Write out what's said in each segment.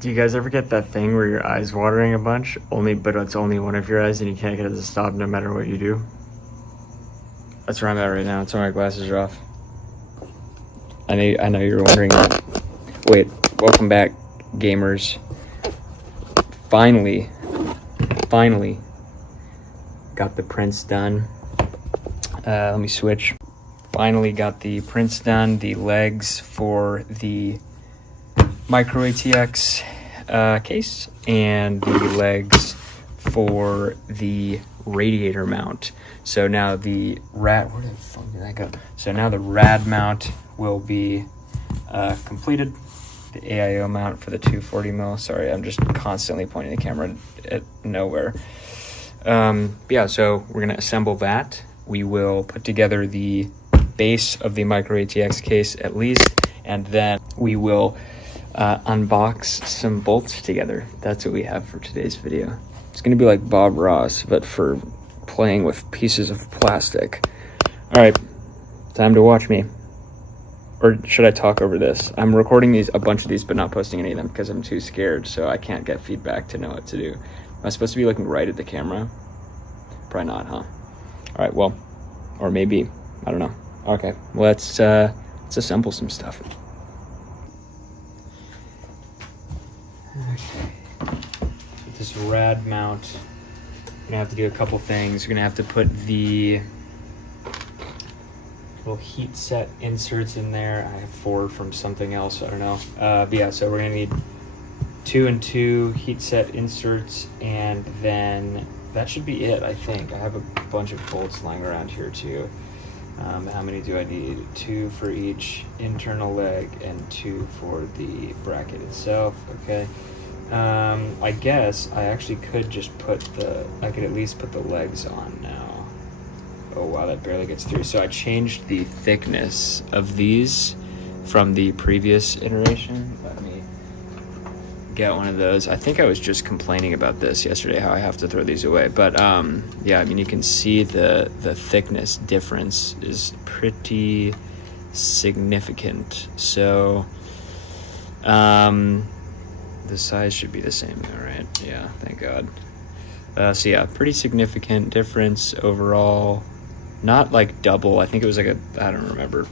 Do you guys ever get that thing where your eyes watering a bunch, but it's only one of your eyes and you can't get it to stop no matter what you do? That's where I'm at right now. That's why my glasses are off. I know you're wondering that. Wait, welcome back, gamers. Finally got the prints done. Let me switch. Finally got the prints done, the legs for the micro ATX case and the legs for the radiator mount. So now the where the fuck did that go? So now the rad mount will be completed. The AIO mount for the 240mm. Sorry, I'm just constantly pointing the camera at nowhere. Yeah, so we're gonna assemble that. We will put together the base of the micro ATX case at least, and then we will unbox some bolts together. That's what we have for today's video. It's gonna be like Bob Ross, but for playing with pieces of plastic. All right, time to watch me. Or should I talk over this? I'm recording a bunch of these, but not posting any of them because I'm too scared, so I can't get feedback to know what to do. Am I supposed to be looking right at the camera? Probably not, huh? All right, well, or maybe, I don't know. Okay, let's assemble some stuff. Okay, this rad mount, I'm gonna have to do a couple things. We're gonna have to put the little heat set inserts in there. I have 4 from something else, I don't know. But yeah, so we're gonna need 2 and 2 heat set inserts, and then that should be it, I think. I have a bunch of bolts lying around here too. How many do I need? 2 for each internal leg and 2 for the bracket itself. Okay. I guess I actually could just I could at least put the legs on now. Oh wow, that barely gets through. So I changed the thickness of these from the previous iteration. Let me get one of those. I think I was just complaining about this yesterday, how I have to throw these away. But yeah, I mean, you can see the thickness difference is pretty significant. So the size should be the same though, right? Yeah, thank God. So yeah, pretty significant difference overall. Not like double. I think it was like I don't remember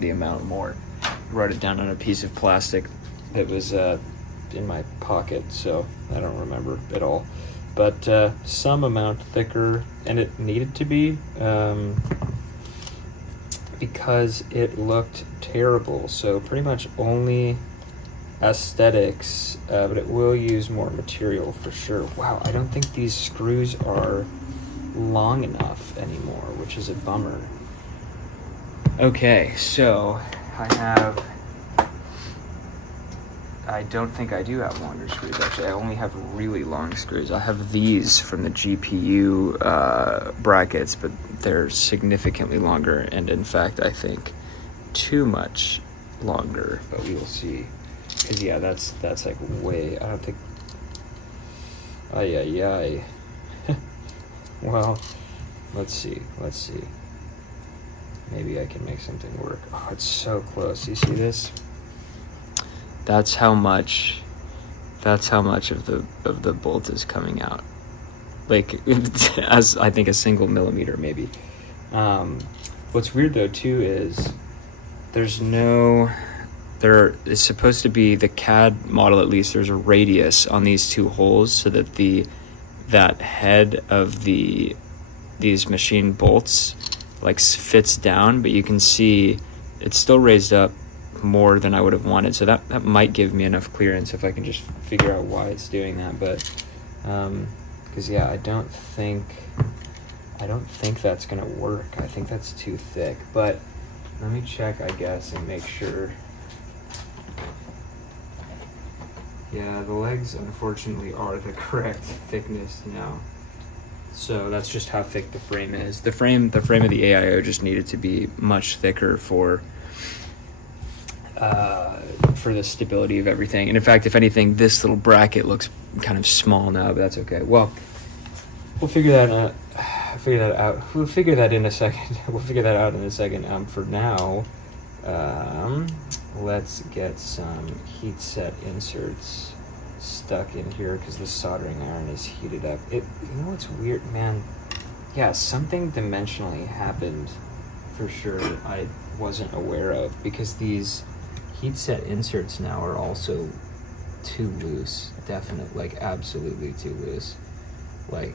the amount more. I wrote it down on a piece of plastic that was in my pocket, so I don't remember at all. But some amount thicker, and it needed to be because it looked terrible. So pretty much only aesthetics, but it will use more material for sure. Wow, I don't think these screws are long enough anymore, which is a bummer. Okay, so I don't think I do have longer screws, actually. I only have really long screws. I have these from the GPU brackets, but they're significantly longer, and in fact, I think too much longer, but we will see. Because yeah, that's like way, I don't think, ay. Well, let's see. Maybe I can make something work. Oh, it's so close. You see this? That's how much of the bolt is coming out. Like, as I think a single millimeter maybe. What's weird though too is there is supposed to be, the CAD model at least, there's a radius on these 2 holes so that that head of these machine bolts like fits down, but you can see it's still raised up more than I would have wanted. So that might give me enough clearance if I can just figure out why it's doing that. But because yeah, I don't think that's gonna work. I think that's too thick. But let me check, I guess, and make sure. Yeah, the legs unfortunately are the correct thickness now. So that's just how thick the frame is. The frame of the AIO just needed to be much thicker for the stability of everything. And in fact, if anything, this little bracket looks kind of small now, but that's okay. Well, we'll figure that out. We'll figure that in a second. We'll figure that out in a second. For now, let's get some heat set inserts stuck in here because the soldering iron is heated up. You know what's weird, man? Yeah, something dimensionally happened for sure that I wasn't aware of, because these heat set inserts now are also too loose. Definitely, like absolutely too loose. Like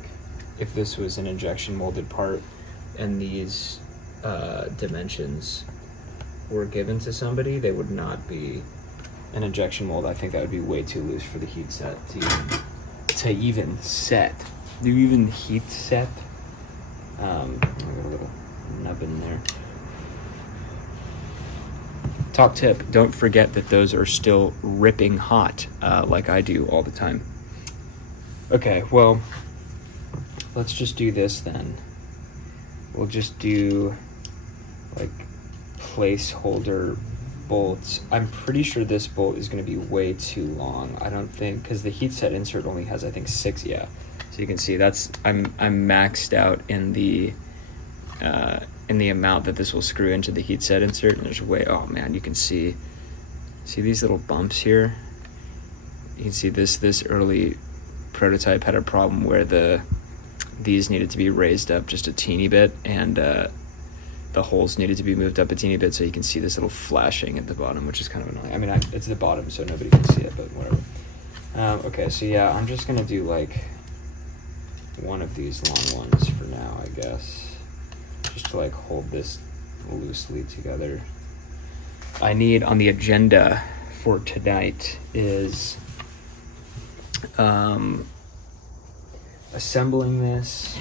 if this was an injection molded part and these dimensions were given to somebody, they would not be an injection mold. I think that would be way too loose for the heat set to even set. Do you even heat set? I got a little nub in there. Top tip, don't forget that those are still ripping hot, like I do all the time. Okay, well, let's just do this then. We'll just do like placeholder bolts. I'm pretty sure this bolt is going to be way too long. I don't think, because the heat set insert only has, I think, 6. Yeah, so you can see that's I'm maxed out in the amount that this will screw into the heat set insert, and there's way, oh man, you can see these little bumps here. You can see this early prototype had a problem where these needed to be raised up just a teeny bit, and the holes needed to be moved up a teeny bit, so you can see this little flashing at the bottom, which is kind of annoying. I mean, it's the bottom, so nobody can see it, but whatever. Okay, so yeah, I'm just gonna do like one of these long ones for now, I guess, just to like hold this loosely together. I need on the agenda for tonight is assembling this,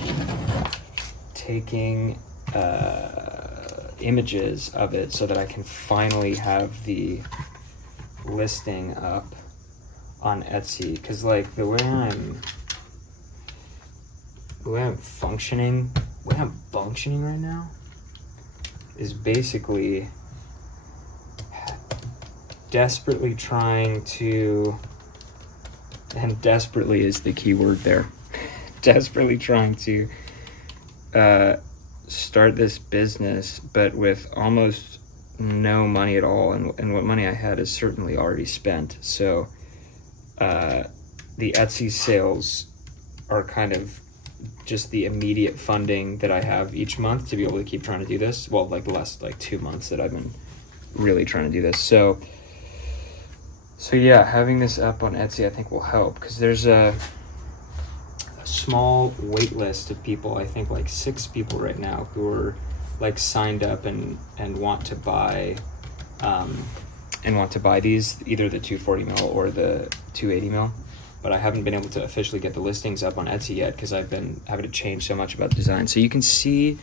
taking images of it so that I can finally have the listing up on Etsy, because like the way I'm functioning right now is basically desperately trying to, and desperately is the key word there, desperately trying to start this business, but with almost no money at all, and what money I had is certainly already spent. So the Etsy sales are kind of just the immediate funding that I have each month to be able to keep trying to do this. Well, like the last 2 months that I've been really trying to do this. So yeah, having this up on Etsy I think will help, because there's a small wait list of people, I think like 6 people right now, who are like signed up and want to buy these, either the 240 mil or the 280 mil. But I haven't been able to officially get the listings up on Etsy yet because I've been having to change so much about the design. So you can see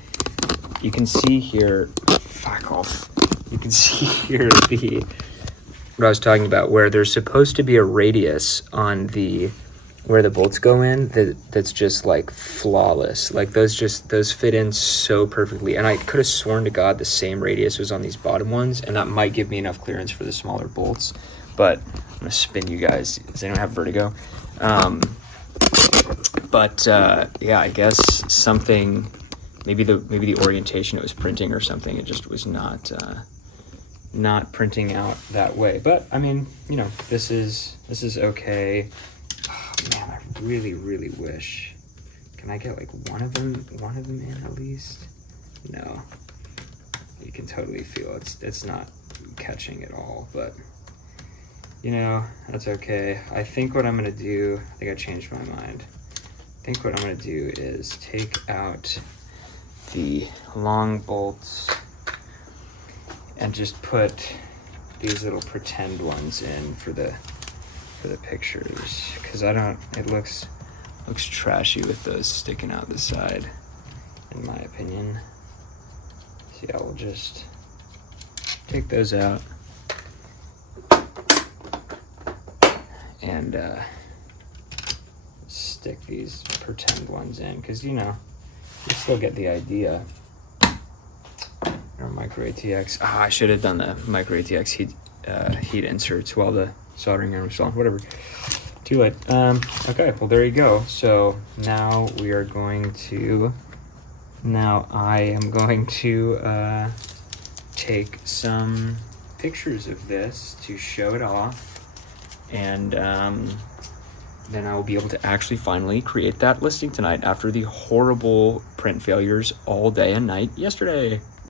here, fuck off. You can see here what I was talking about, where there's supposed to be a radius on where the bolts go in that's just like flawless. Like those fit in so perfectly. And I could have sworn to God the same radius was on these bottom ones, and that might give me enough clearance for the smaller bolts. But I'm gonna spin you guys. Does anyone have vertigo? Yeah, I guess something, maybe the orientation it was printing or something, it just was not printing out that way. But I mean, you know, this is okay. Oh, man, I really wish. Can I get like one of them in at least? No. You can totally feel it's not catching at all, but you know, that's okay. I think what I'm gonna do, I think I changed my mind. I think what I'm gonna do is take out the long bolts and just put these little pretend ones in for the pictures, because it looks trashy with those sticking out the side, in my opinion. So yeah, we'll just take those out and stick these pretend ones in, because you know, you still get the idea. Or micro ATX. I should have done the micro ATX heat inserts while the soldering iron was on. Whatever. Too late. Okay, well there you go. So now I am going to take some pictures of this to show it off, and then I will be able to actually finally create that listing tonight after the horrible print failures all day and night yesterday.